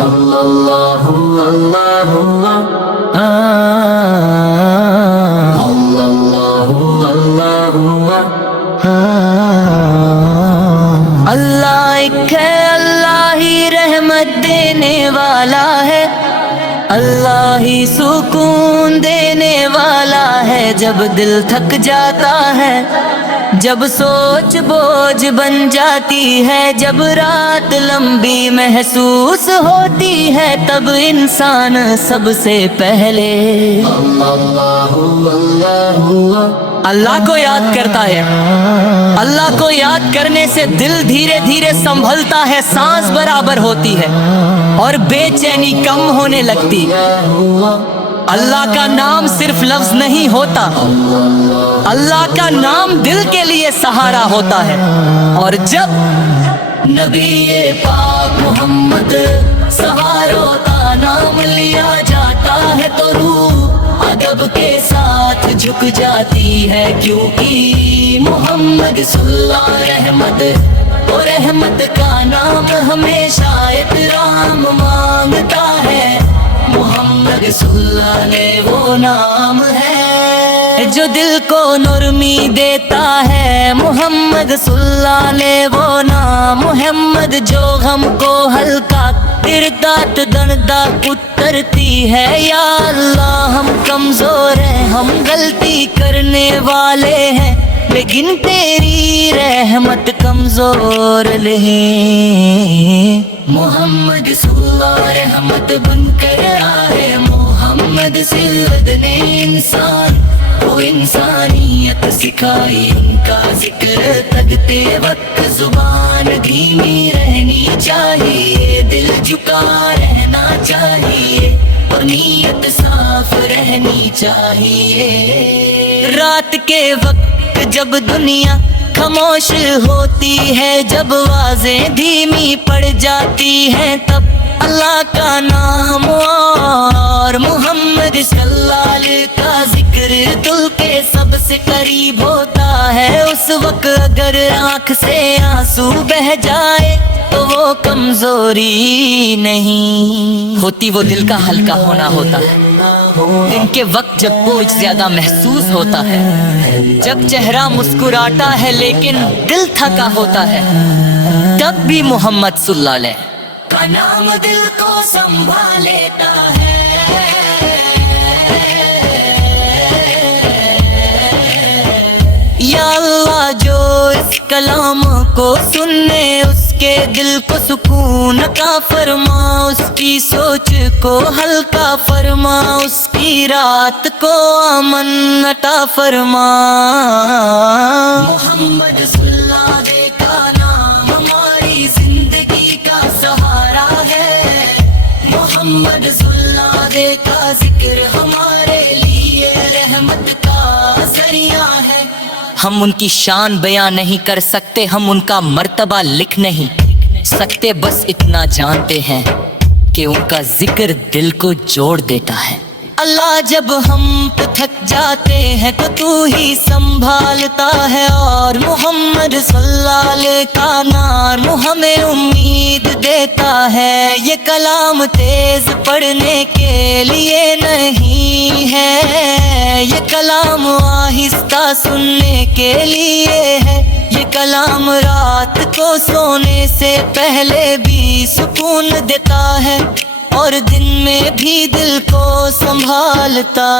اللہ اللہ اللہ ایک ہے، اللہ ہی رحمت دینے والا ہے، اللہ ہی سکون دینے والا ہے جب دل تھک جاتا ہے، جب سوچ بوجھ بن جاتی ہے، جب رات لمبی محسوس ہوتی ہے، تب انسان سب سے پہلے اللہ کو یاد کرتا ہے۔ اللہ کو یاد کرنے سے دل دھیرے دھیرے سنبھلتا ہے، سانس برابر ہوتی ہے اور بے چینی کم ہونے لگتی۔ اللہ کا نام صرف لفظ نہیں ہوتا، اللہ کا نام دل کے لیے سہارا ہوتا ہے، اور جب نبی پاک محمد سہاروں کا نام لیا جاتا ہے تو روح ادب کے ساتھ جھک جاتی ہے، کیونکہ محمد صلی اللہ رحمت اور رحمت کا نام ہمیشہ احترام مانگتا ہے۔ محمد صلی اللہ علیہ وہ نام ہے جو دل کو نرمی دیتا ہے، محمد صلی اللہ علیہ وہ نام، محمد جو غم کو ہلکا تردات دندا اترتی ہے۔ یا اللہ ہم کمزور ہیں، ہم غلطی کرنے والے ہیں، لیکن تیری رحمت کمزور نہیں۔ محمد صلی اللہ رحمت بن کر آئے، محمد صلت نے انسان کو انسانیت سکھائی، ان کا ذکر تگتے وقت زبان دھیمی رہنی چاہیے، دل جھکا رہنا چاہیے اور نیت صاف رہنی چاہیے۔ رات کے وقت جب دنیا خاموش ہوتی ہے، جب آوازیں دھیمی پڑ جاتی ہیں، تب اللہ کا نام اور محمد صلی اللہ علیہ کا ذکر دل کے سب سے قریب ہوتا ہے۔ اس وقت اگر آنکھ سے آنسو بہ جائے تو وہ کمزوری نہیں ہوتی، وہ دل کا ہلکا ہونا ہوتا ہے۔ دن کے وقت جب بوجھ زیادہ محسوس ہوتا ہے، جب چہرہ مسکراتا ہے لیکن دل تھکا ہوتا ہے، تب بھی محمد صلی اللہ علیہ کا نام دل کو سنبھال لیتا ہے۔ یا اللہ جو اس کلام کو سننے اس کے دل کو سکون عطا فرما، اس کی سوچ کو ہلکا فرما، اس کی رات کو امن عطا فرما۔ محمد صلی اللہ علیہ کا نام ہماری زندگی کا سہارا ہے، محمد صلی اللہ علیہ کا ذکر ہمارے لیے رحمت کا ذریعہ ہے۔ ہم ان کی شان بیان نہیں کر سکتے، ہم ان کا مرتبہ لکھ نہیں سکتے، بس اتنا جانتے ہیں کہ ان کا ذکر دل کو جوڑ دیتا ہے۔ اللہ جب ہم پہ تھک جاتے ہیں تو تو ہی سنبھالتا ہے، اور محمد صلی اللہ علیہ کا نام ہمیں امید دیتا ہے۔ یہ کلام تیز پڑھنے کے لیے نہیں ہے، یہ کلام آہستہ سننے کے لیے ہے، یہ کلام رات کو سونے سے پہلے بھی سکون دیتا ہے اور دن میں بھی دل کو سنبھالتا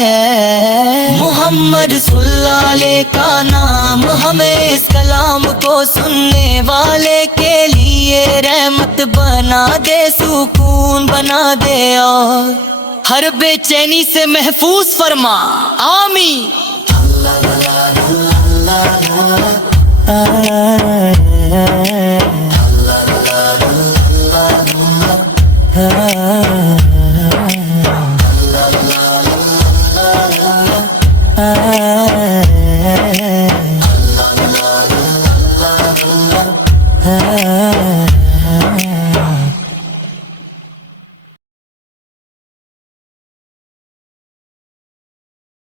ہے۔ محمد صلی اللہ علیہ کا نام ہمیں اس کلام کو سننے والے کے لیے رحمت بنا دے، سکون بنا دے اور ہر بے چینی سے محفوظ فرما، آمین۔